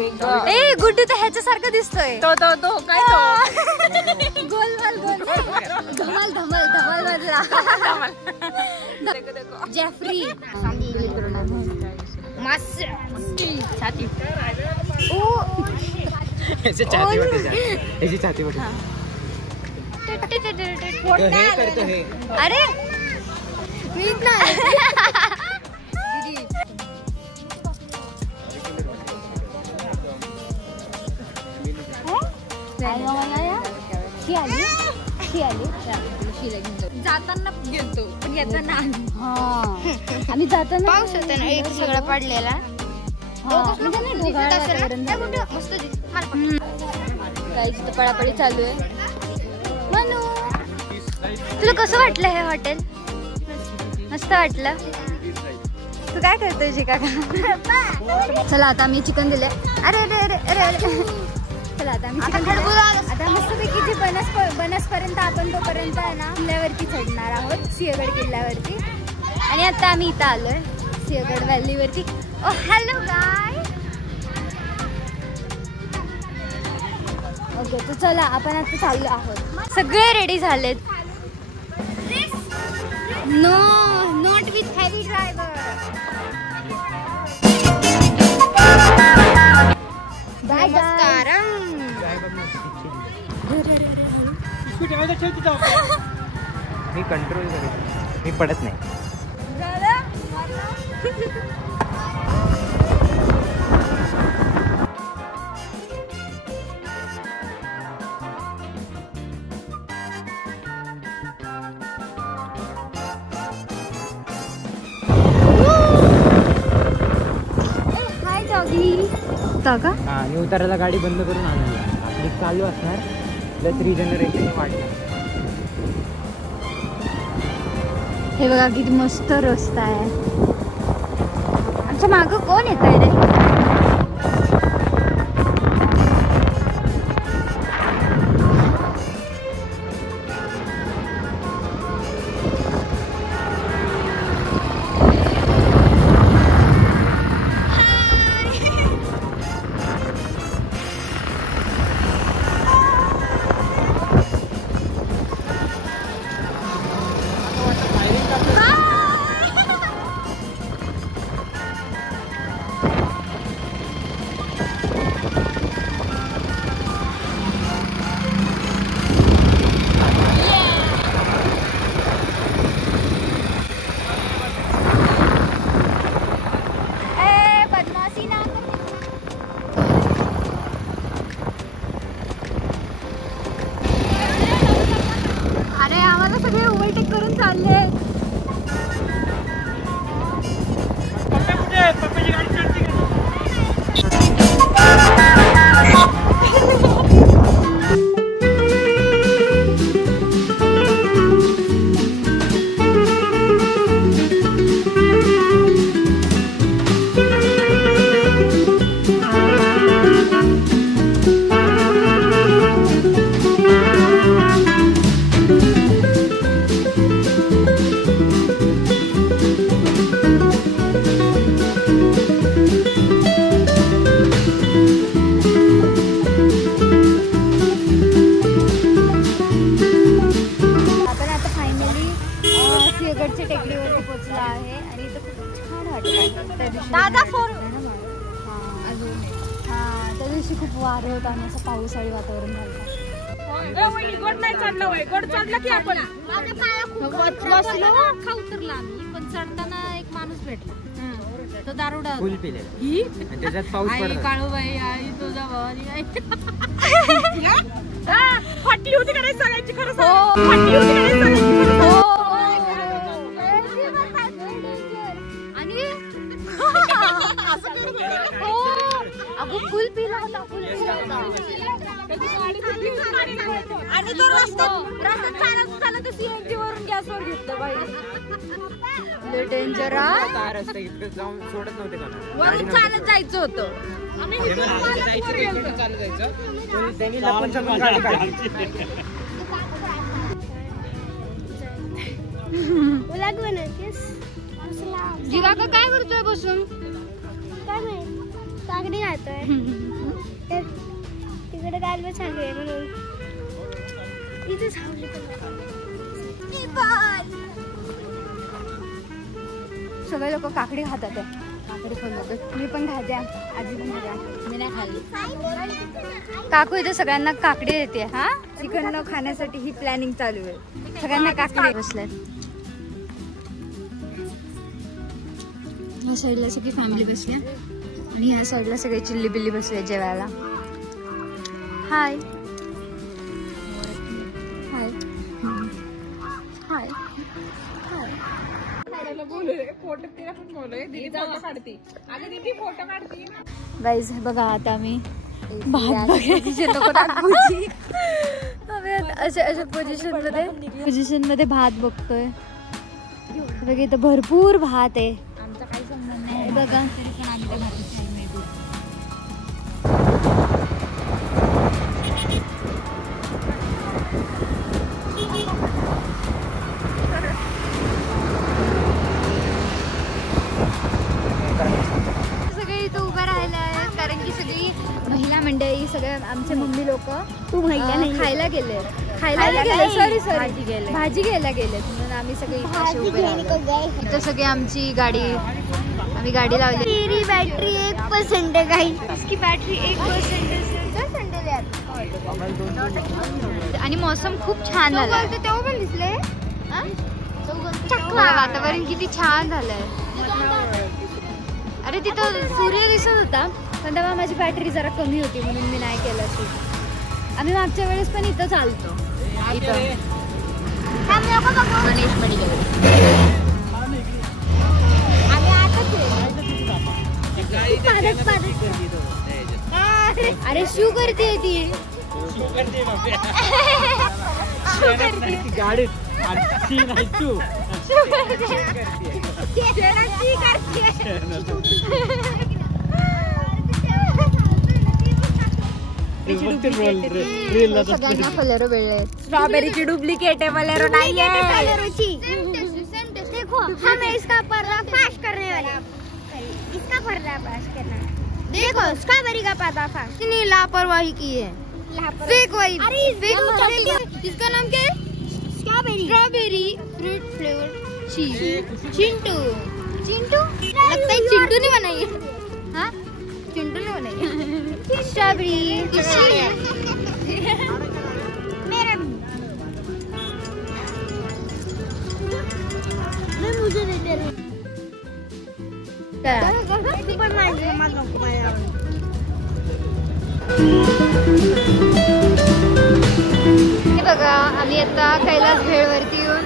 ए गुड्डू तर ह्याच्यासारखं दिसतोय. तो काय तो गोल गोल धमाल धमाल धमाल वाजला. जेफ्री छाती अरे जाताना गेलतो पण येताना आम्ही जाताना पाऊस होता ना एक सगळं पडलेला. पळापळी चालू आहे. मनू तुला कसं वाटलं हे हॉटेल? मस्त वाटलं. तू काय करतोय शिका? चला आता आम्ही चिकन दिले. अरे अरे अरे अरे अरे चला आता आता मस्तपैकी ते बनसपर्यंत आपण तोपर्यंत आहे ना किल्ल्यावरती चढणार आहोत, सिंहगड किल्ल्यावरती. आणि आता आम्ही इथं आलोय सिंहगड व्हॅलीवरती. Oh hello guy. ओके तर चला आपण आता चाललो आहोत. सगळे रेडी झालेत. No not with heavy driver. Bye नमस्कार. मी कंट्रोल करेन, मी पडत नाही. Hi doggy. का आणि उतारायला गाडी बंद करून आणूया. आपली चालू असणार प्लस रिजनरेशन वाढणार. हे बघा किती मस्त रस्ता आहे. आमच्या मागं कोण येत आहे रे? टेकडीवरती पोहोचला आहे आणि इथं खूप छान वाटतं. दादा फोन त्या दिवशी खूप वारं होतं आणि असं पावसाळी वातावरण झालं. गोड नाही चढलं वय, गोड चढलं की आपण खाऊ उतरला आम्ही, पण चढताना एक माणूस भेटला. तो दारुडा त्याच्यात पाऊस पडला. काळूबाई आई तुझा भावानी आई फाटली होती का नाही सांगायची खरं सांग. फाटली होती का नाही सांगायची खरं सांग. अगो फुल पिला होता, फुल आणि तो रस्त्यात चालत सीएनजी वरून गॅसवर घेतलं बाई. लय डेंजर आहे. जाऊन सोडत नव्हते का वरून चालत जायचं होतं. जीवा का काय करतोय बसून? काकडी खातोय तिकडे गालबा चालू आहे म्हणून इथे सगळे लोक काकडी खातात आहे. काकडी खातात. मी पण खाते. आजी पण खाते. मी नाही खाल्ली. काकू इथे सगळ्यांना काकडी देते. हा चिकन न खाण्यासाठी ही प्लॅनिंग चालू आहे. सगळ्यांना काकडी बसल्यात. या साईडला सगळी फॅमिली बसली आणि ह्या साईडला सगळे चिल्ली बिल्ली बसले जेवायला. हाय हाय हाय हाय. गाईज बघा आता मी अशा पोझिशन मध्ये भात बघतोय. बघा इथं भरपूर भात आहे. आमचा काही संबंध नाही बघा. सगळे इथं उभं राहिलं आहे कारण की सगळी महिला मंडळी सगळे आमचे मम्मी लोक खायला गेले. सॉरी भाजी घ्यायला गेले म्हणून आम्ही सगळे इथं सगळी आमची गाडी आम्ही गाडी लावली. मेरी बैटरी 1% है गाइस. इसकी बैटरी 1% आणि मौसम खूप छान झाला. तेव्हा पण दिसले वातावरण किती छान झालंय. अरे तिथं सूर्य दिसत होता पण तेव्हा माझी बॅटरी जरा कमी होती म्हणून मी नाही केलं शूट. आम्ही मागच्या वेळेस पण इथं चालतो. अरे शू करते ती गाडी सगळ्यांना फलेरो मिळले. स्ट्रॉबेरीची डुप्लिकेट है फलेरो नहीं है. देखो हम इसका पर्दाफाश करने वाले हैं. इसका पर्दाफाश करना है. देखो स्ट्रॉबेरी का पर्दाफाश. इतनी लापरवाही की है. फेक वही. इसका नाम क्या है? स्ट्रॉबेरी फ्रूट फ्लेवर चीज. चिंटू चिंटू लगता है चिंटू ने बनाई है. हाँ चिंटू ने बनाई है. स्ट्रॉबेरी मुझे दे दे. बघा आम्ही आता कैलास भेळवरती येऊन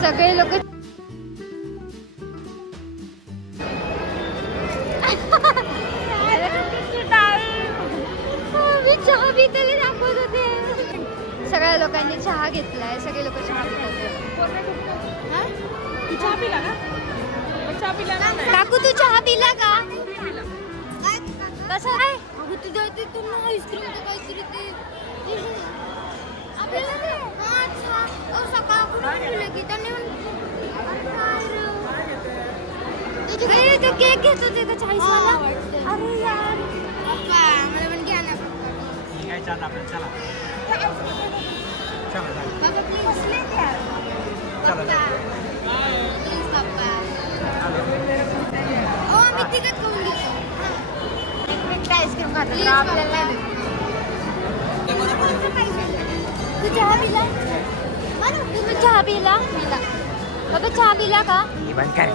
सगळे लोक मी चहा पिताना दाखवत होते. सगळ्या लोकांनी चहा घेतलाय. सगळे लोक चहा पित होते. चहा पिला ना. चहा पिला ना. काकू तू चहा पिला का? कसं आहे? आईस्क्रीम तो काहीतरी ते आपल्याला ते की त्यांनी ते केक घेत होते का 40 वाला? अरे यार पप्पा मला पण घ्या ना. चला बाबा प्लीज ले द्या. पप्पा प्लीज पप्पा. ओ मी तिकट खाऊन घेतो. एक मिनिट आईस्क्रीम खातो Please, आपल्याला. तू चहा पिला? तुम्ही चहा पिला? बाबा चहा पिला का? बंद कर.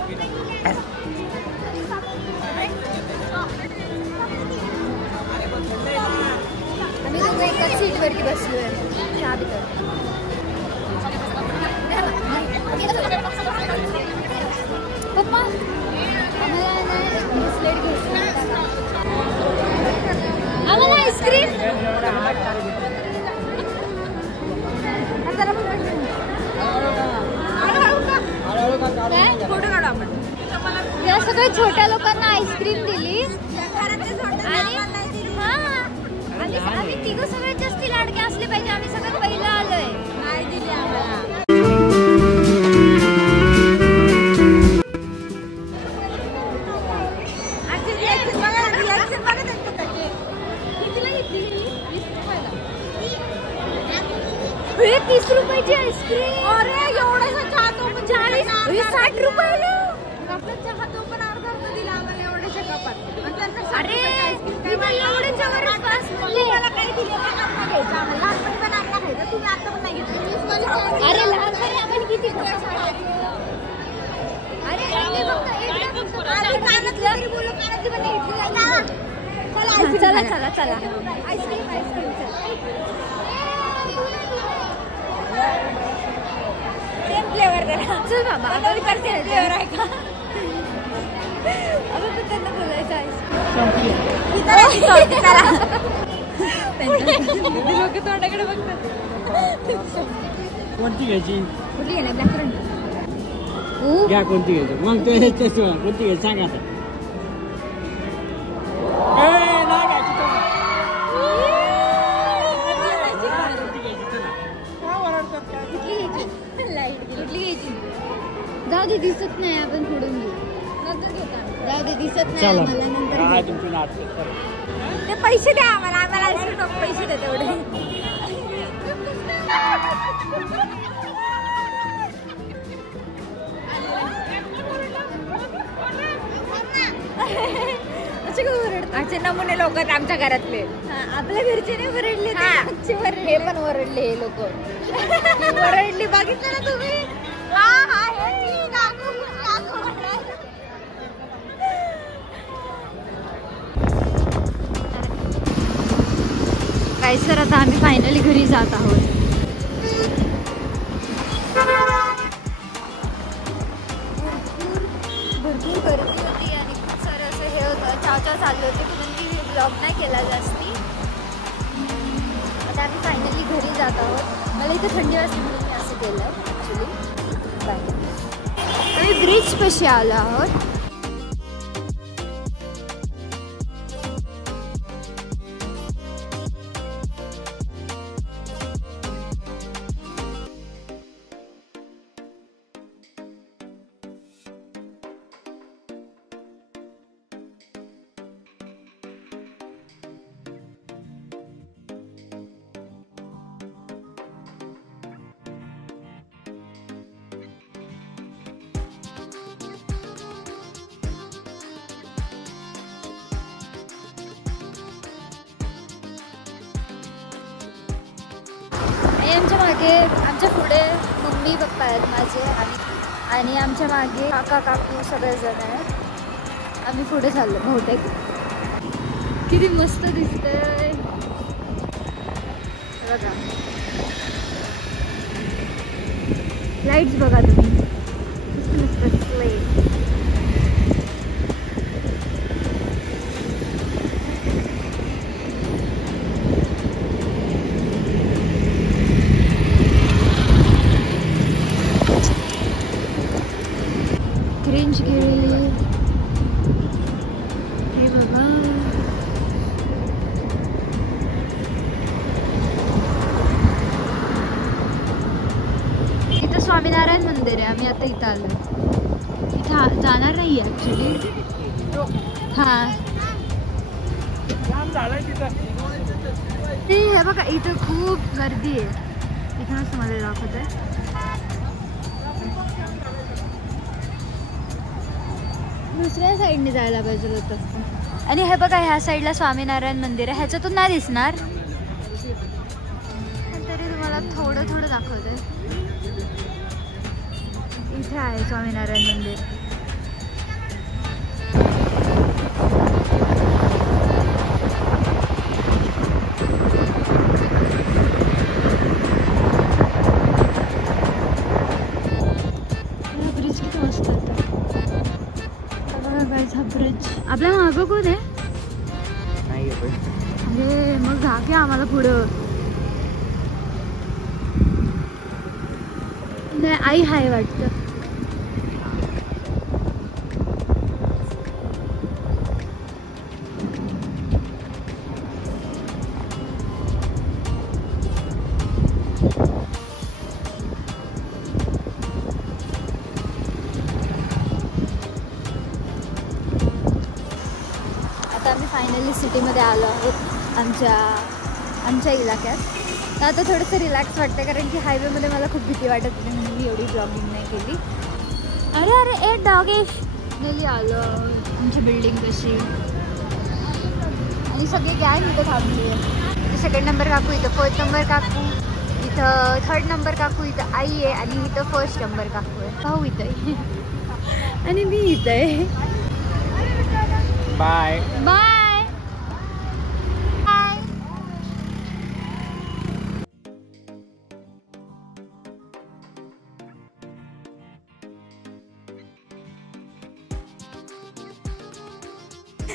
आम्ही दोघं एकाच सीटवरती बसलोय चहा पितो. पप्पा आम्हाला ना एक ब्रेसलेट घ्यायचं. आम्हाला आईस्क्रीम. फोटो काढू आपण. या सगळ्या छोट्या लोकांना आईस्क्रीम दिली आणि आम्ही तिघं सगळ्यात जास्त लाडके असले पाहिजे. आम्ही सगळ्यात पहिलं आलोय. नाही दिली आम्हाला. अरे एवढासा चहा तो पण 60 रुपयाला. आपला चहा तो पण अर्धा दिला आम्हाला एवढ्याच्या कपात आणि त्यांना अरे एवढ्याच्या वरच बस म्हणले. मला काही दिलं नाही आम्हाला घ्यायचं आम्हाला लहानपणी पण आम्हाला खायचं तुम्ही आता पण नाही घेतलं अरे लहानपणी आपण किती अरे आम्ही कानातलं तरी बोललो कानातली पण नाही घेतली चला चला चला. आईस्क्रीम सेम फ्लेवर करा चल बाबा आपण करते फ्लेवर आहे का आपण पण त्यांना बोलायचं आहे. लोक तोंडाकडे बघतात कोणती घ्यायची कुठली आहे ना ब्लॅक घ्या कोणती घ्यायची मग ते कोणती घ्यायची सांगा आता. कुठली घ्यायची. जाऊ दे दिसत नाही आपण फोडून घेऊ. जाऊ दे दिसत नाही चला आम्हाला नंतर काय घेऊ. तुमची नाटक ते पैसे द्या आम्हाला आम्हाला आईस्क्रीम पैसे द्या तेवढे असे नमुने लोक आहेत आमच्या घरातले आपल्या घरचे नाही वरडले ते मागचे वरडले. हे पण ओरडले हे लोक ओरडली बघितलं ना तुम्ही हा हा हे काकू काय सर आता आम्ही फायनली घरी जात आहोत. भरपूर गर्दी होती आणि खूप सारं असं हे होतं चावचाव चालू होते म्हणून मी ब्लॉग नाही केला जास्ती. आता आम्ही फायनली घरी जात आहोत. मला इथे थंडी वाजते म्हणून मी असं केलं आहे ॲक्च्युली. आम्ही ब्रिजपाशी आलो आहोत. आमच्या मागे आमच्या पुढे मम्मी पप्पा आहेत माझे आणि आमच्या मागे काका काकू सगळेजण आहेत. आम्ही पुढे चाललो बहुतेक. किती मस्त दिसतंय बघा. लाईट्स बघा तुम्ही मस्त मस्त लाईट. रेंज गेलेली हे बघा. इथं स्वामीनारायण मंदिर आहे. आम्ही आता इथं आलो. इथं जाणार नाही ॲक्च्युली. हां ते हे बघा इथं खूप गर्दी आहे. इथूनच मला दाखवत आहे. दुसऱ्या साईडने जायला पाहिजे होतं. आणि हे बघा ह्या साईडला स्वामीनारायण मंदिर आहे. ह्याच्यातून नाही दिसणार पण तरी तुम्हाला थोडं थोडं दाखवते. इथे आहे स्वामीनारायण मंदिर. ब्रिज किती मस्त होता. हा ब्रिज आपल्या मागं कोण आहे म्हणजे मग जा की आम्हाला पुढं. नाही आई हाय वाटतं. आता आम्ही फायनली सिटीमध्ये आलो आहोत आमच्या इलाक्यात. आता थोडंसं रिलॅक्स वाटतं कारण की हायवेमध्ये मला खूप भीती वाटत होती म्हणून मी एवढी ब्लॉगिंग नाही केली. अरे अरे ए डॉगेश नेली आलं आमची बिल्डिंग कशी आणि सगळी गँग इथं थांबली आहे. सेकंड नंबर काकू इथं, फोर्थ नंबर काकू इथं, थर्ड नंबर काकू इथं आई आहे आणि इथं फर्स्ट नंबर काकू आहे. भाऊ इथं आहे आणि मी इथं आहे. Bye bye.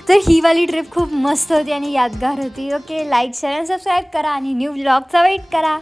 तर ही वाली ट्रिप खूप मस्त होती आणि यादगार होती. ओके, लाईक शेअर आणि सबस्क्राईब करा आणि न्यू व्लॉगचा वेट करा.